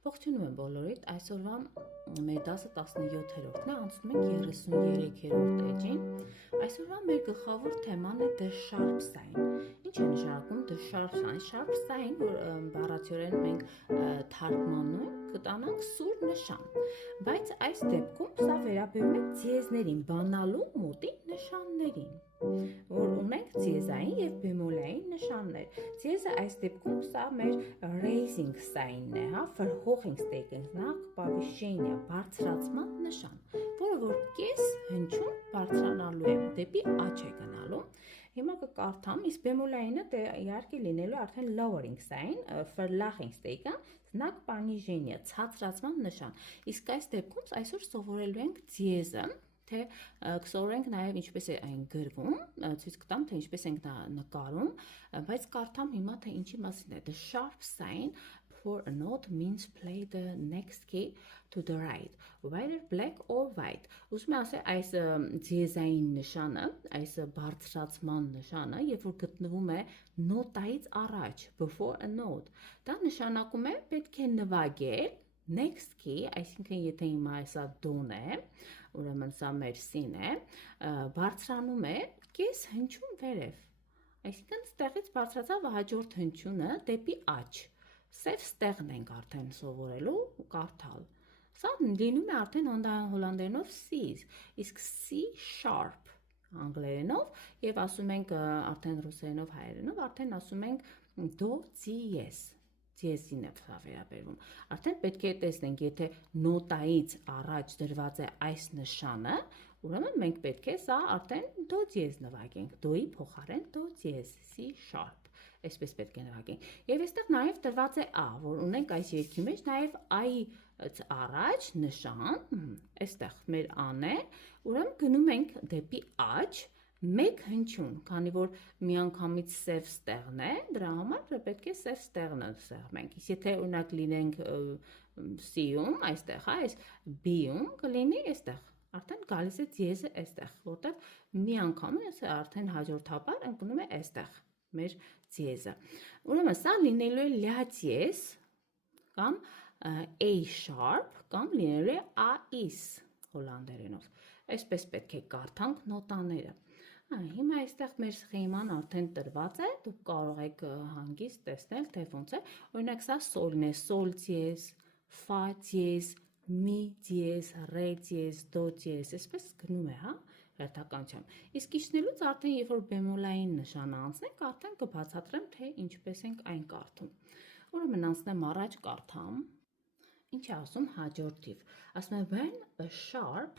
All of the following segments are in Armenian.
Ողջունում եմ բոլորիդ, այսօրվա մեր 10-17-րդն է, անցնում ենք 33-րդ էջին։ Այսօրվա մեր գլխավոր թեման է the sharp sign։ Ինչ է նշանակում the sharp sign? Sharp sign, որ բառացիորեն մենք թարգմանում կտանանք սուր նշան։ Բայց այս դեպքում սա վերաբերում է ձիեզներին, բանալու մոտի նշաններին, որ ունենք ձիեզային եւ բեմոլային նշաններ։ Ձիեզը այս դեպքում սա մեր raising sign-ն է, հա, վրհող ենք ստեղծել, знак повышения, բարձրացման նշան, որը որ կես հնչյուն բարձրանալու է, դեպի աճ է գնալու։ Հիմա կկարդամ, իսկ բեմոլայինը դե իհարկե լինելու է արդեն lowering sign, verlaging ստեղծան, знак понижения, ցածրացման նշան։ Իսկ այս դեպքում այսօր սովորելու ենք ձիեզը, թե կսովորենք նաև ինչպես է այն գրվում, ցույց կտամ, թե ինչպես ենք դա նկարում, բայց կարդամ հիմա թե ինչի մասին է։ The sharp sign for a note means play the next key to the right, whether black or white. Ուզում եմ ասել, այս ձիեզային նշանը, այս բարձրացման նշանը, երբ որ գտնվում է նոտայից առաջ, before a note, դա նշանակում է պետք է նվագել next key, այսինքն եթե հիմա այսա դոն է, ուրեմն սա մեր սին է, բարձրանում է կես հնչյուն վերև, այսինքն ստեղից բարձրացավ հաջորդ հնչյունը դեպի աճ, սև ստեղն ենք արդեն սովորելու ու կարդալ, սա լինում է արդեն հոլանդերենով C's, իսկ C sharp անգլերենով և ասում ենք արդեն ռուսերենով հայերենով, արդեն ասում ենք դո ձիես, ձիեսին է վերաբերվում, արդեն պետք է տեսնենք, եթե նոտայից առաջ դրված է այս նշանը, ուրեմն մենք պետք է սա արդեն դո ձիես նվագենք, դոյի փոխարեն դո ձիես, C sharp, այսպես պետք է նվագենք, և այստեղ նաև դրված է A, որ ունենք այս երգի մեջ նաև A-ից առաջ նշան, այստեղ մեր A-ն է, ուրեմն գնում ենք դեպի աճ, մեկ հնչյուն, քանի որ միանգամից սև ստեղն է, դրա համար պետք է սև ստեղնը սեղմենք, իսկ եթե օրինակ լինենք C-ում, այստեղ, այս B-ում կլինի այստեղ, արդեն գալիս է ձիեզը այստեղ, որտեղ միանգամից արդեն հաջորդաբար ընկնում է այստեղ մեր ձիեզը։ Ուրեմն սա լինելու է լյա ձիեզ կամ A sharp կամ լինելու է A-is հոլանդերենով։ Այսպես պետք է կարդանք նոտաները։ Հիմա այստեղ մեր սխեման արդեն տրված է, դուք կարող եք հանգիստ տեսնել, թե ոնց է, օրինակ սա սոլն է, սոլ ձիեզ, ֆա ձիեզ, մի ձիեզ, ռե ձիեզ, դո ձիեզ, այսպես գնում է, հա, հերթականությամբ։ Իսկ իջնելուց արդեն երբ որ բեմոլային նշանը անցնենք, արդեն կբացատրեմ, թե ինչպես ենք այն կարդում։ Ուրեմն անցնեմ առաջ կարդամ։ Ինչ է ասում հաջորդիվ։ Ասում է when a sharp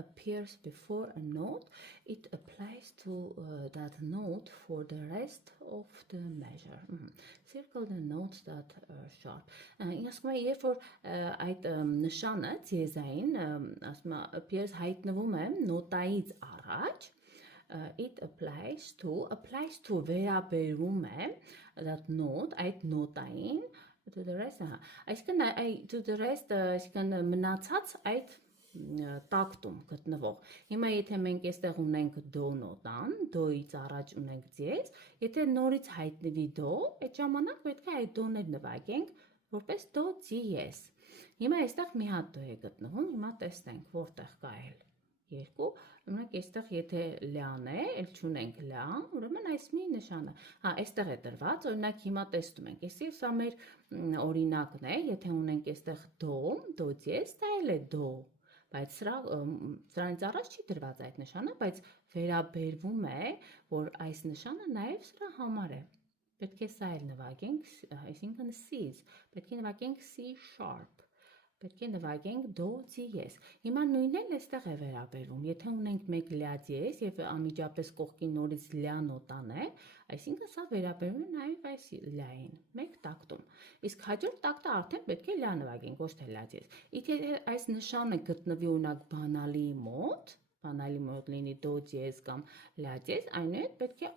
appears before a note, it applies to that note for the rest of the measure. Circle the notes that are sharp. Ասում է, երբ որ այդ նշանը ձիեզային, ասում է, appears հայտնվում է նոտայից առաջ, it applies to վերաբերվում է that note, այդ նոտային, to the rest, այսինքն to the rest, այսինքն մնացած այդ տակտում գտնվող։ Հիմա եթե մենք այստեղ ունենք դո նոտան, դոյից առաջ ունենք ձիեզ, եթե նորից հայտնվի դո, այդ ժամանակ պետք է այդ դոներ նվագենք, որպես դո ձիես։ Հիմա այստեղ մի հատ դո է գտնվում, հիմա տեսնենք, որտեղ կա էլ երկու, ուրեմն այստեղ եթե լյան է, էլ չունենք լյա, ուրեմն այս մի նշանը, հա, այստեղ է դրված, օրինակ հիմա տեսնում ենք, այսի սա մեր օրինակն է, եթե ունենք այստեղ դո ձիես, դա էլ է դո, բայց սրանից առաջ չի դրված այդ նշանը, բայց վերաբերվում է, որ այս նշանը նաև սրա համար է, պետք է սա էլ նվագենք, այսինքն C-ից, պետք է նվագենք C sharp, պետք է նվագենք դո ձիես։ Հիմա նույնն էլ այստեղ է վերաբերվում, եթե ունենք մեկ լյա ձիես և անմիջապես կողքին նորից լյա նոտան է, այսինքն սա վերաբերվում է նաև այս լյային, մեկ տակտում։ Իսկ հաջորդ տակտը արդեն պետք է լյա նվագենք, ոչ թե լյա ձիես։ Եթե այս նշանը գտնվի օրինակ բանալի մոտ լինի դո ձիես կամ լյա ձիես, այնուհետ պետք է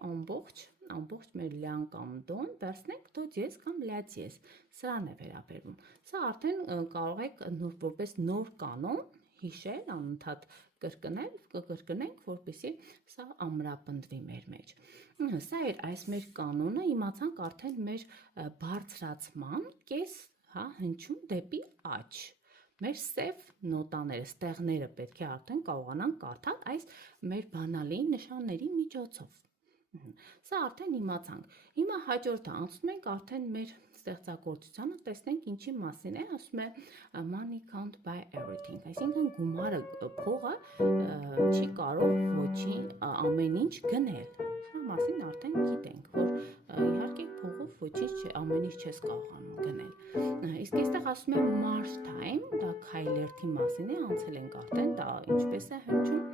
ամբողջ մեր լյան կամ դոն վերցնենք դո ձիես կամ լյա ձիես, սրան է վերաբերվում։ Սա արդեն կարող եք որպես նոր կանոն հիշել, անընդհատ կրկնենք, որպեսզի սա ամրապնդվի մեր մեջ։ Սա էր այս մեր կանոնը, իմացանք արդեն մեր բարձրացման կես հա, հնչում դեպի աջ։ Մեր սև նոտաները, ստեղները պետք է արդեն կարողանանք կարդալ այս մեր բանալի նշանների միջոցով։ Սա արդեն իմացանք։ Հիմա հաջորդը անցնում ենք արդեն մեր ստեղծագործությանը, տեսնենք ինչի մասին է, ասում է money can't buy everything, այսինքն գումարը, փողը չի կարող ոչինչ ամեն ինչ գնել։ Սա մասին արդեն գիտենք, որ իհարկե փողով ոչինչ ամեն ինչ չես կարողանում գնել։ Իսկ այստեղ ասում է march time, դա քայլերթի մասին է, անցել ենք արդեն, դա ինչպես է հնչում,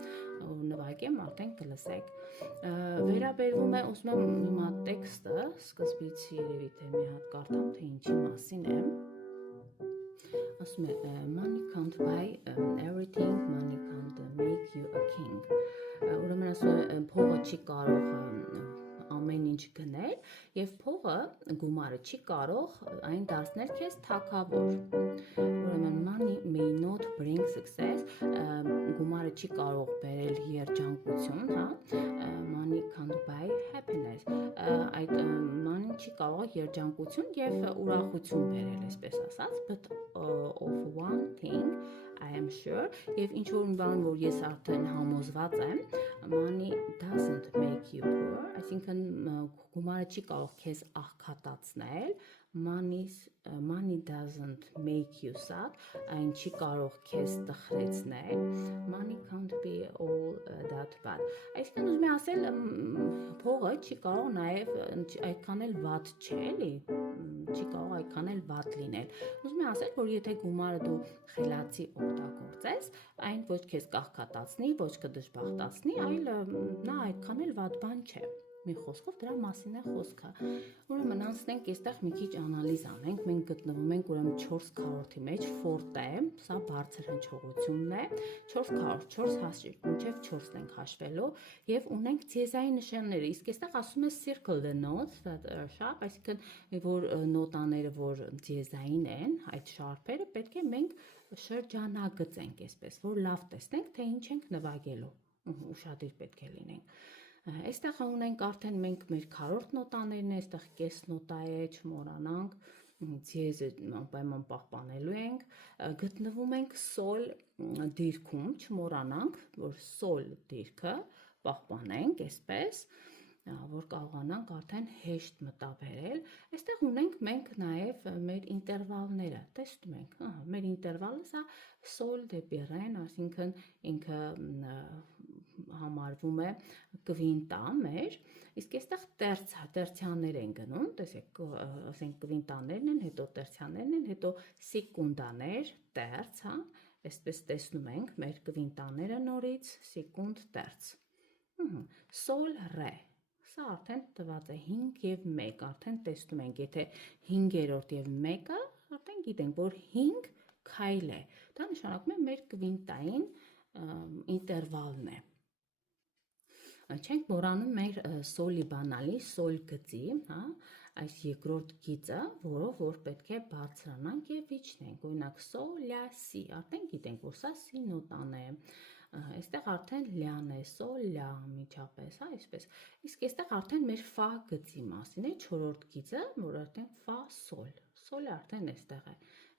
նվագեմ արդեն կլսեք։ Վերաբերվում է, ասում եմ հիմա տեքստը, սկզբից երևի թե մի հատ կարդամ, թե ինչի մասին է։ Ասում է money can't buy everything, money can't make you a king։ Ուրեմն ասում է փողը չի կարող ամեն ինչ գնել եւ փողը գումարը չի կարող այն դարձնել քեզ թագավոր։ Ուրեմն money may not bring success, գումարը չի կարող բերել երջանկություն, հա, money can't buy happiness, այդ money չի կարող երջանկություն եւ ուրախություն բերել, այսպես ասած, but of one thing I am sure, եւ ինչ որ բան, որ ես արդեն համոզված եմ, money doesn't make you poor, այսինքն գումարը չի կարող քեզ աղքատացնել, money doesn't make you sad, այն չի կարող քեզ տխրեցնել, money can't be all that bad, այսինքն ուզում եմ ասել, փողը չի կարող նաեւ այդքան էլ վատ չէ, էլի, չի կարող այդքան էլ վատ լինել, ուզում եմ ասել, որ եթե գումարը դու խելացի օգտագործես, այն ոչ քեզ կաղքատացնի, ոչ կդժբախտացնի, այլ նա այդքան էլ վատ բան չէ։ Մի խոսքով դրա մասին է խոսքը։ Ուրեմն անցնենք այստեղ մի քիչ անալիզ անենք, մենք գտնվում ենք ուրեմն 4 քառորդի մեջ, forte, սա բարձր հնչողությունն է, 4 քառորդ, 4 հասցրի, մինչև 4-ն ենք հաշվելու եւ ունենք դիեզային նշանները։ Իսկ այստեղ ասում է circle the notes that are sharp, այսինքն որ նոտաները, որ դիեզային են, այդ շարփերը պետք է մենք շրջանագծենք, այսպես, որ լավ տեսնենք, թե ինչ ենք նվագելու։ Ուշադիր պետք է լինենք։ Այստեղ ունենք արդեն մենք մեր քառորդ նոտաներն է, այստեղ կես նոտա է, չմոռանանք, դիեզը անպայման պահպանելու ենք, գտնվում ենք սոլ դիրքում, չմոռանանք, որ սոլ դիրքը պահպանենք, այսպես, որ կարողանանք արդեն հեշտ մտաբերել, այստեղ ունենք մենք նաև մեր ինտերվալները, տեսնում ենք, մեր ինտերվալը սա սոլ դեպի ռեն, այսինքն ինքը համարվում է կվինտա մեր, իսկ այստեղ տերցիաներ են գնում, տեսեք, ասենք կվինտաներն են, հետո տերցիաներն են, հետո սեկունդաներ, տերց, հա, այսպես տեսնում ենք մեր կվինտաները նորից, սեկունդ, տերց, սոլ, ռե, սա արդեն տված է 5 և 1, արդեն տեսնում ենք, եթե 5-րդ և 1-ը, արդեն գիտենք, որ 5 քայլ է, դա նշանակում է մեր կվինտային ինտերվալն է։ Չենք մոռանում մեր սոլի բանալի, սոլ գծի, հա, այս երկրորդ գիծը, որով որ պետք է բարձրանանք և իջնենք, օրինակ սոլ, լա, սի, արդեն գիտենք, որ սա սի նոտան է, այստեղ արդեն լյան է, սոլ, լա, միջապես, հա, այսպես, իսկ այստեղ արդեն մեր ֆա գծի մասին է, չորրորդ գիծը, որ արդեն ֆա, սոլը արդեն այստեղ է,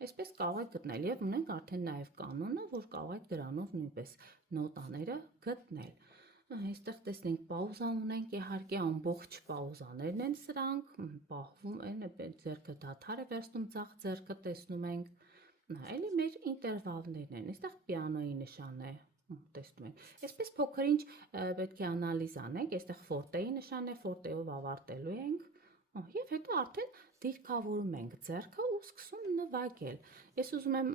այսպես կարող եք գտնել և ունենք արդեն նաև կանոնը, որ կարող եք դրանով նույնպես նոտաները գտնել։ Այստեղ տեսնենք պաուզա ունենք, իհարկե ամբողջ պաուզաներն են սրանք, պահվում են, ձեռքը դադար է վերցնում, ձախ ձեռքը տեսնում ենք, էլի մեր ինտերվալներն են, այստեղ պիանոյի նշան է, տեսնում ենք, այսպես փոքր ինչ պետք է անալիզ անենք, այստեղ ֆորտեի նշան է, ֆորտեով ավարտելու ենք, և հետո արդեն դիրքավորում ենք ձեռքը ու սկսում նվագել, ես ուզում եմ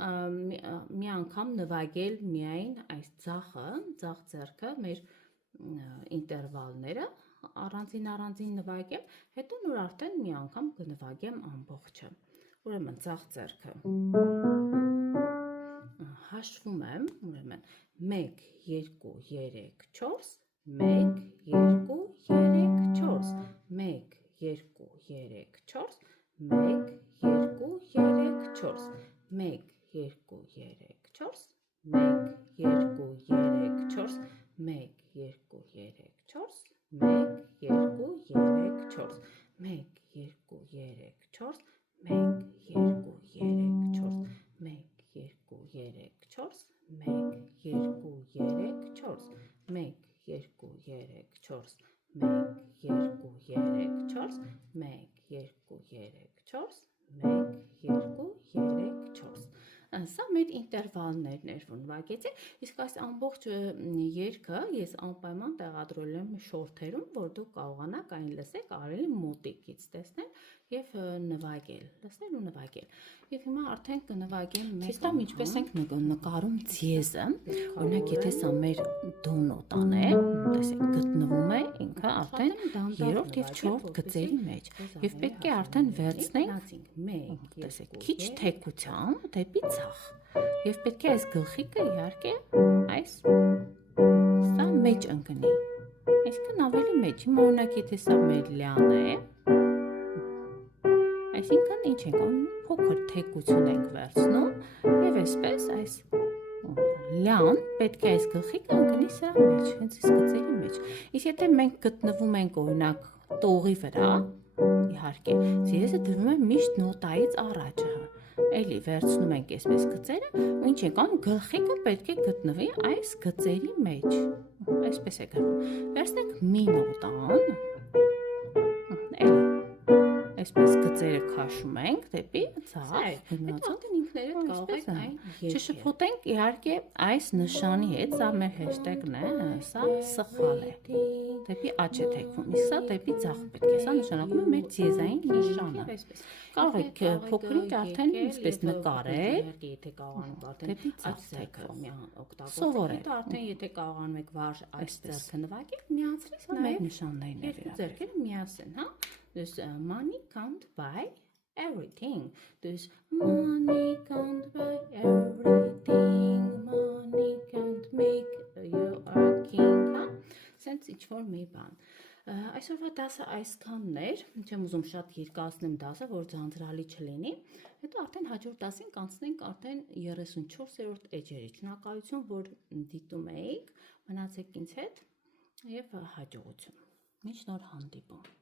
մի անգամ նվագել միայն այս ձախ ձեռքը, մեր ինտերվալները, առանձին նվագեմ, հետո նոր արդեն մի անգամ կնվագեմ ամբողջը, ուրեմն ձախ ձեռքը, հաշվում եմ, ուրեմն 1, 2, 3, 4, 1, 2, 3, 4, 1, 2, 3, 4, 1, 2, 3, 4, 1, 2, 3, 4, 1, 2, 3, 4, 1, 2, 3, 4, 1, 2, 3, 4, 1, 2, 3, 4, 1, 2, 3, 4 1 2 3 4 1 2 3 4 1 2 3 4 1 2 3 4 1 2 3 4 Սա մեր ինտերվալներն էր, որ նվագեցի, իսկ այս ամբողջ երգը ես անպայման տեղադրել եմ շորթերում, որ դուք կարողանաք այն լսել, ավելի մոտիկից տեսնել եւ նվագել, լսել ու նվագել։ Եվ հիմա արդեն կնվագեմ մեկ տամ ինչպես ենք նկարում դիեզը, օրինակ եթե սա մեր դո նոտան է, տեսեք գտնվում է ինքը արդեն երրորդ եւ չորրորդ գծերի մեջ եւ պետք է արդեն վերցնենք, տեսեք, քիչ թեքությամբ դեպի ցախ։ Եվ պետք է այս գլխիկը իհարկե այս սա մեջ ընկնի։ Այսինքն ավելի մեջ։ Հիմա օրինակ եթե սա մեր լյան է, այսինքն ինչ ենք անում, փոքր թեքություն ենք վերցնում եւ այսպես այս լյան պետք է այս գլխիկը ընկնի սրա մեջ, հենց այս գծերի մեջ։ Իսկ եթե մենք գտնվում ենք օրինակ տողի վրա, իհարկե, դիեզը դրվում է միշտ նոտայից առաջ, էլի վերցնում ենք այսպես գծերը, ու ինչ ենք անում, գլխիկը պետք է գտնվի այս գծերի մեջ։ Այսպես է գրվում։ Վերցնենք մի նոտան, էլի այսպես գծերը քաշում ենք դեպի ցախ, հետո ինքներդ կարող եք այն չշփոթենք իհարկե այս նշանի հետ, սա մեր հեշտեգն է, սա սխալ է, դեպի աջ է թեքվում, իսկ սա դեպի ցախ պետք է, սա նշանակում է մեր դիեզային նշանը։ Կարող եք փոքրինչ արդեն այսպես նկարել, եթե կարողանում արդեն աջ թեքվում օգտագործել, հետո արդեն եթե կարողանում եք վար այս ձեռքը նվագել, միացրեք նաև նշաններն եւ ձեռքերը միասին, հա։ Dus money can't buy everything. Dus money can't buy everything. Money can't make you a king. Հա։ Սենց ինչ-որ մի բան։ Այսօրվա դասը այսքանն էր, չեմ ուզում շատ երկարացնեմ դասը, որ ձանձրալի չլինի։ Հետո արդեն հաջորդ դասին կանցնենք արդեն 34-րդ էջերի։ Շնորհակալություն, որ դիտում եք, մնացեք ինձ հետ եւ հաջողություն։ Մինչ նոր հանդիպում։